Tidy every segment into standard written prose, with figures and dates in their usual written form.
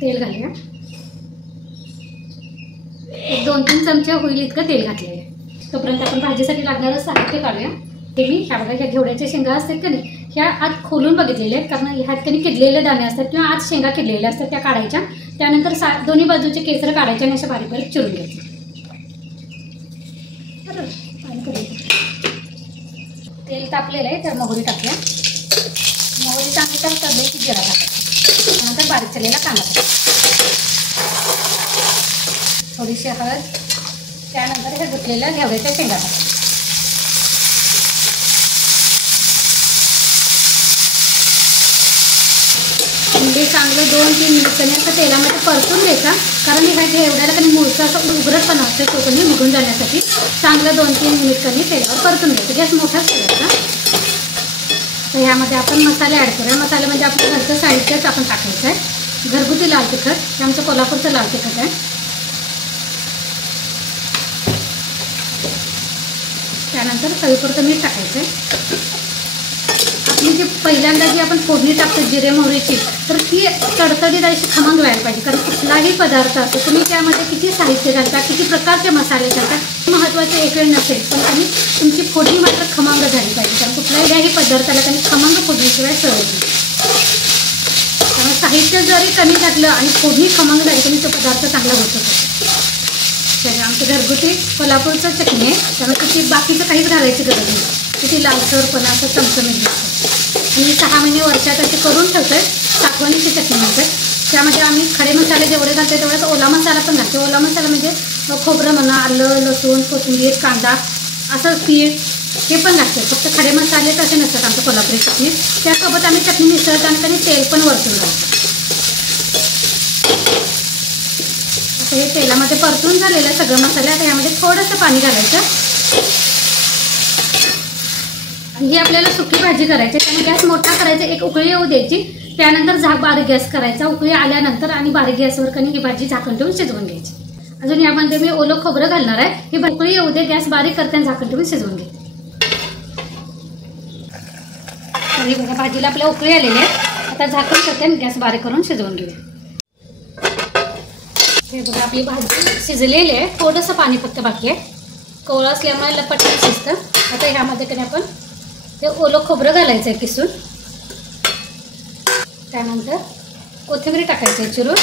तेल घालूया। एक 2-3 चमचे होईल इतकं तेल घातलेलं आहे। तोपर्यंत आपण भाजीसाठी लागणारं साहित्य काढूया। हे मी ह्या बघा, ह्या घेवड्याच्या शेंगा असतात का नाही, ह्या आत खोलून बघितलेल्या आहेत, कारण ह्यात कधी किडलेले दाणे असतात किंवा आत शेंगा किडलेल्या असतात, त्या काढायच्या। त्यानंतर दोन्ही बाजूचे केसर काढायचे आणि असं बारीक बारीक चिरून घ्यायचे। तेल तापलेलं आहे, तर मोहरी टाकूया। मोहरी चांगली तर तळली की जिरा टाकायचा, त्यानंतर बारीक चिरलेला कांदा टाकायचा, थोडीशी हळद, त्यानंतर हे धुतलेल्या घेवड्याच्या शेंगा टाकायच्या। म्हणजे चांगलं 2-3 मिनिट कणी असं तेलामध्ये परतून द्यायचा, कारण ह्या घेवड्याला कधी मूळचा असं उघडपणा असतो, तो कणी निघून जाण्यासाठी चांगलं 2-3 मिनिट कणी तेलावर परतून द्यायचं। गॅस मोठाच ठेवायचा। तर ह्यामध्ये आपण मसाले ॲड करूया। मसाले म्हणजे आपल्या घरचं साहित्यच आपण टाकायचं आहे। घरगुती लाल तिखट, हे आमचं कोल्हापूरचं लाल तिखट आहे। त्यानंतर चवीपुरतं मीठ टाकायचं आहे। आपली जी पहिल्यांदा जी आपण फोडणी टाकतो जिरे मोहरीची, तर ती तडतडीत अशी खमंग व्हायला पाहिजे, कारण कुठलाही पदार्थ असतो तुम्ही त्यामध्ये किती साहित्य घालता, किती प्रकारचे मसाले घालता, महत्त्वाचे एक वेळ नसेल, पण त्यांनी तुमची फोडणी मात्र खमंग झाली पाहिजे, कारण कुठल्याही पदार्थाला त्यांनी खमंग फोडणीशिवाय चव येते। त्यामुळे साहित्य जरी कमी घातलं आणि फोडणी खमंग झाली तरी तो पदार्थ चांगला होतो। त्याच्या आमचं घरगुती कोल्हापूरचं चटणी आहे, त्यामुळे किती बाकीचं काहीच घालायची गरज नाही, किती लालसरपणा असं चमचमीत दिसतं। आणि 6 महिने वर्षात असे करून ठेवतोय। साठवणीची चटणी म्हणतात, त्यामध्ये आम्ही खडे मसाले जेवढे घालतो तेवढ्याच ओला मसाला पण घालतो। ओला मसाला म्हणजे खोबरं म्हणा, आलं, लसूण, कोथिंबीर, कांदा, असं तीळ हे पण घालतो। फक्त खडे मसाले तसे नसतात आमच्या कोल्हापुरी चटणीत। त्यासोबत आम्ही चटणी मिसळताना कधी तेल पण वरतून घालतो। असं हे तेलामध्ये परतून झालेलं सगळं मसाले, आता यामध्ये थोडंसं पाणी घालायचं आणि ही आपल्याला सुकी भाजी करायची, त्यामुळे गॅस मोठा करायचा, एक उकळी येऊ द्यायची, त्यानंतर बारीक गॅस करायचा। उकळी आल्यानंतर आणि बारीक गॅसवर कणी ही भाजी झाकण ठेवून शिजवून घ्यायची। अजून यामध्ये मी ओलं खोबरं घालणार आहे, ही उकळी येऊ दे, गॅस बारीक करताना झाकण ठेवून शिजवून घ्यायची। तर बघा भाजीला आपल्या उकळी आलेली आहे, आता झाकण करताना गॅस बारीक करून शिजवून घेऊया। हे बघा आपली भाजी शिजलेली आहे, थोडंसं पाणी फक्त बाकी आहे, कोवळं असल्यामुळे पटकन शिजतं। आता ह्यामध्ये कधी आपण हे ओलं खोबरं घालायचं आहे किसून, त्यानंतर कोथिंबीर टाकायचं आहे चिरून,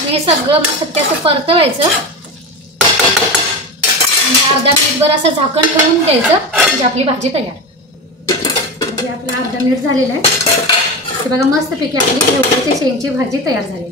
हे सगळं मस्त असं परतवायचं आणि अर्धा मिनिटभर असं झाकण ठेवून द्यायचं, म्हणजे आपली भाजी तयार। म्हणजे आपलं अर्धा मिनिट झालेलं आहे, ते बघा मस्तपैकी आपली घेवड्याच्या शेंगची भाजी तयार झाली।